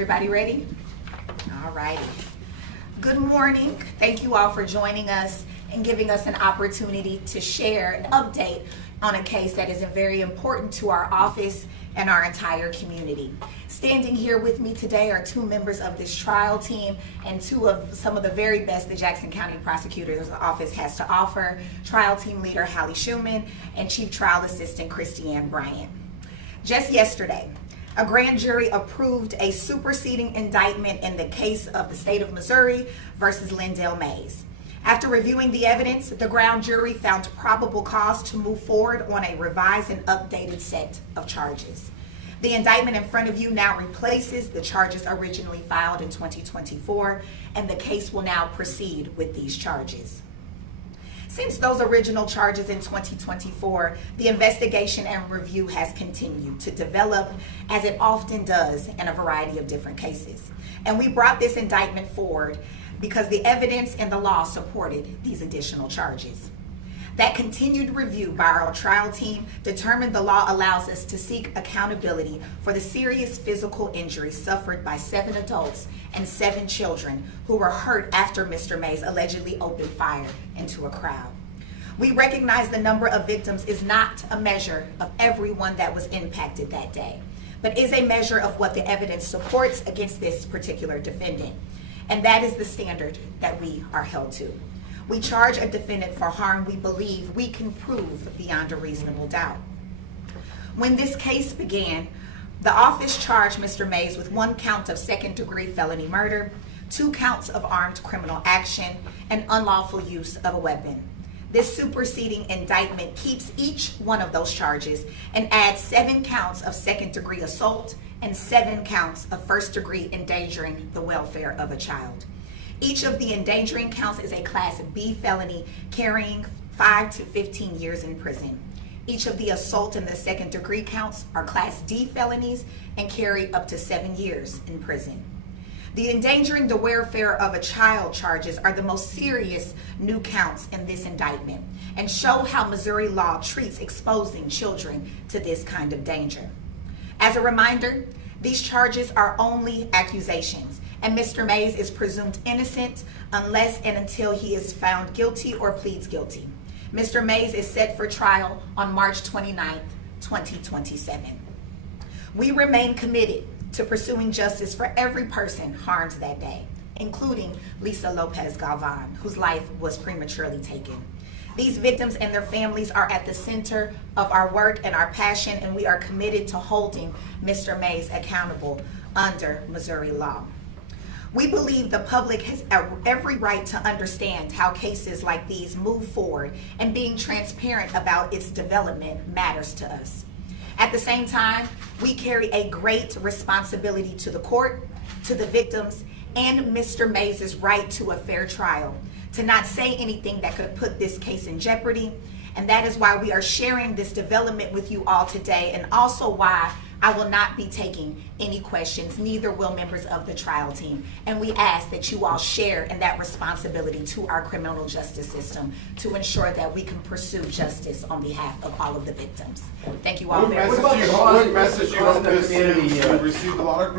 Everybody ready? All righty. Good morning. Thank you all for joining us and giving us an opportunity to share an update on a case that is very important to our office and our entire community. Standing here with me today are two members of this trial team and some of the very best the Jackson County Prosecutor's Office has to offer, trial team leader Hallie Schumann and Chief Trial Assistant Christiane Bryant. Just yesterday, a grand jury approved a superseding indictment in the case of the state of Missouri versus Lyndell Mays. After reviewing the evidence, the grand jury found probable cause to move forward on a revised and updated set of charges. The indictment in front of you now replaces the charges originally filed in 2024, and the case will now proceed with these charges. Since those original charges in 2024, the investigation and review has continued to develop, as it often does in a variety of different cases. And we brought this indictment forward because the evidence and the law supported these additional charges. That continued review by our trial team determined the law allows us to seek accountability for the serious physical injuries suffered by 7 adults and 7 children who were hurt after Mr. Mays allegedly opened fire into a crowd. We recognize the number of victims is not a measure of everyone that was impacted that day, but is a measure of what the evidence supports against this particular defendant. And that is the standard that we are held to. We charge a defendant for harm we believe we can prove beyond a reasonable doubt. When this case began, the office charged Mr. Mays with 1 count of second-degree felony murder, 2 counts of armed criminal action, and unlawful use of a weapon. This superseding indictment keeps each one of those charges and adds 7 counts of second-degree assault and 7 counts of first-degree endangering the welfare of a child. Each of the endangering counts is a Class B felony carrying 5 to 15 years in prison. Each of the assault and the second-degree counts are Class D felonies and carry up to 7 years in prison. The endangering the welfare of a child charges are the most serious new counts in this indictment and show how Missouri law treats exposing children to this kind of danger. As a reminder, these charges are only accusations, and Mr. Mays is presumed innocent unless and until he is found guilty or pleads guilty. Mr. Mays is set for trial on March 29th, 2027. We remain committed to pursuing justice for every person harmed that day, including Lisa Lopez Galvan, whose life was prematurely taken. These victims and their families are at the center of our work and our passion, and we are committed to holding Mr. Mays accountable under Missouri law. We believe the public has every right to understand how cases like these move forward, and being transparent about its development matters to us. At the same time, we carry a great responsibility to the court, to the victims, and Mr. Mays' right to a fair trial, to not say anything that could put this case in jeopardy. And that is why we are sharing this development with you all today, and also why I will not be taking any questions, neither will members of the trial team. And we ask that you all share in that responsibility to our criminal justice system to ensure that we can pursue justice on behalf of all of the victims. Thank you all very much. What message you hope this receive a lot of